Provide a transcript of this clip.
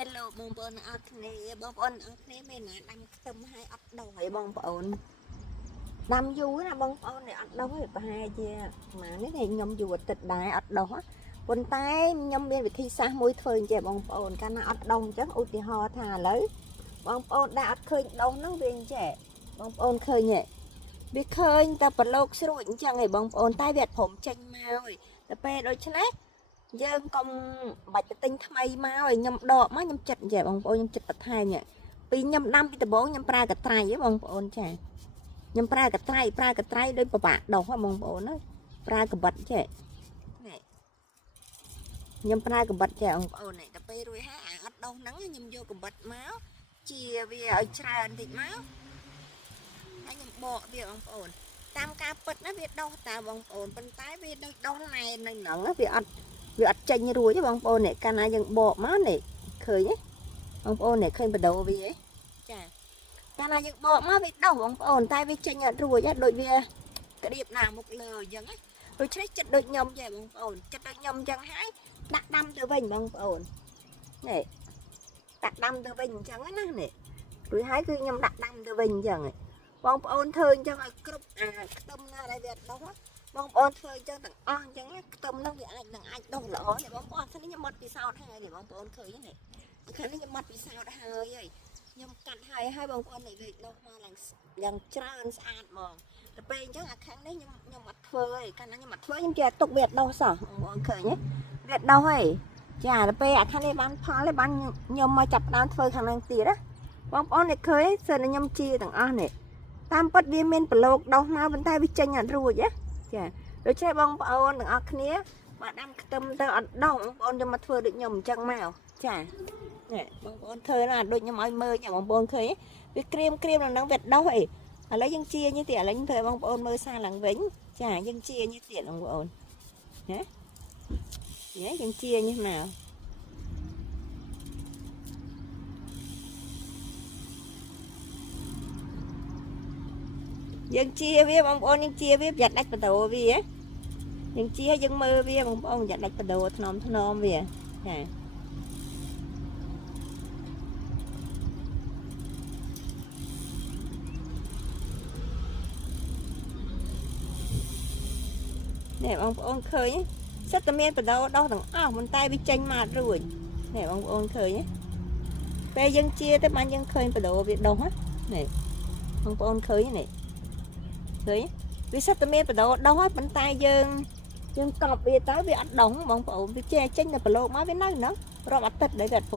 Hello បងប្អូនអរគ្នាបងប្អូនអរគ្នាមែនណាដាំខ្ទឹមឲ្យអត់ដុះហើយបងប្អូនដាំយូរណាបងប្អូននេះអត់ដុះទេប្រហែលជាម៉ានេះខ្ញុំយូរអាទិត្យដែរអត់ដុះប៉ុន្តែខ្ញុំមានវិធីសាស្ត្រមួយធ្វើអញ្ចឹងបងប្អូនកាលណាអត់ដុះអញ្ចឹងឧទាហរណ៍ថាឥឡូវបងប្អូនដែលអត់ឃើញដុះហ្នឹងវាអញ្ចឹងបងប្អូនឃើញទេវាឃើញតែប្រឡូកស្រួចអញ្ចឹងឯងបងប្អូនតែវាអត់ព្រមចេញមកឯងតែពេលដូច្នេះយើងកុំបាច់ទៅទិញថ្មីមកឲ្យខ្ញុំដកមកខ្ញុំចិត្តចេះបងប្អូនខ្ញុំចិត្តបន្ថែមនេះពីខ្ញុំដាំពីដំបូងខ្ញុំប្រើកត្រៃហ៎បងប្អូនចាខ្ញុំប្រើកត្រៃដូចពិបាកដុះហ៎បងប្អូនណាប្រើកបិតចេះនេះខ្ញុំប្រើកបិតចេះបងប្អូននេះតែពេលរួចហើយអាអត់ដុះហ្នឹងខ្ញុំយកកបិតមកជាវាឲ្យច្រើនតិចមកហើយខ្ញុំបកវាបងប្អូនតាមការពិតណាវាដុះតើបងប្អូនប៉ុន្តែវាដូចដុះណែននៅហ្នឹងវាអត់ចេញរួចទេបងប្អូននេះកាលណាយើងបកមកនេះឃើញទេបងប្អូននេះឃើញបដូរវាទេចាកាលណាយើងបកមកវាដុះបងប្អូនតែវាចេញអត់រួចទេដូចវាក្រៀបណាមុខលើអញ្ចឹងណាដូច្នេះចិត្តដូចខ្ញុំចេះបងប្អូនចិត្តដូចខ្ញុំអញ្ចឹងហើយដាក់ដាំទៅវិញបងប្អូននេះដាក់ដាំទៅវិញអញ្ចឹងណានេះរួចហើយគឺខ្ញុំដាក់ដាំទៅវិញអញ្ចឹងបងប្អូនធ្វើអញ្ចឹងឲ្យគ្រប់ខ្ទឹមណាដែលវាដុះបងប្អូនធ្វើអញ្ចឹងទាំងអស់អញ្ចឹងខ្ទឹមនោះវាអាចដុះល្អទេបងប្អូនខាងនេះខ្ញុំអត់ពិសោធន៍ហើយនេះបងប្អូនឃើញទេខាងនេះខ្ញុំអត់ពិសោធន៍ហើយខ្ញុំកាត់ហើយបងប្អូននេះវាដុះមកយ៉ាងច្រើនស្អាតហ្មងតែពេលអញ្ចឹងអាខាងនេះខ្ញុំអត់ធ្វើទេកាលណាខ្ញុំអត់ធ្វើខ្ញុំចេះទុកវាដុះសោះបងប្អូនឃើញទេវាដុះហើយចាតែពេលអាខាងនេះបានផលទេបានខ្ញុំមកចាប់ដើមធ្វើខាងហ្នឹងទៀតណាបងប្អូននេះឃើញសិនខ្ញុំជាទាំងអស់នេះតាមពិតវាមានប្រឡូកដុះមកប៉ុន្តែវាចេញអត់រួចណាចាដូច្នេះបងប្អូនទាំងអស់គ្នាបើដាំខ្ទឹមទៅអត់ដុះបងប្អូនយកមកធ្វើដូចខ្ញុំអញ្ចឹងមកចានេះបងប្អូនធ្វើណាដូចខ្ញុំឲ្យមើលចាបងប្អូនឃើញវាក្រៀមនៅនឹងវាដុះអីឥឡូវយើងជានេះទៀតឥឡូវខ្ញុំធ្វើបងប្អូនមើលសារឡើងវិញចាយើងជានេះទៀតបងប្អូនណាយើងជានេះមកយើងជាវាបងប្អូនយើងជាវាប្រយ័ត្នដាច់បដូរវាយើងជាយើងមើលវាបងប្អូនប្រយ័ត្នដាច់បដូរថ្នមវាចានេះបងប្អូនឃើញសិតតែមានបដូរដុះទាំងអស់ប៉ុន្តែវាចេញមកអត់រួចនេះបងប្អូនឃើញពេលយើងជាទៅបានយើងឃើញបដូរវាដុះនេះបងប្អូនឃើញនេះឃើញវាសិតតែមានបដូរដុះហើយប៉ុន្តែយើងកប់វាទៅវាអត់ដុះបងប្អូនវាចេញតែប្រឡូកមកវានៅហ្នឹងរាប់អាទិត្យដែលវា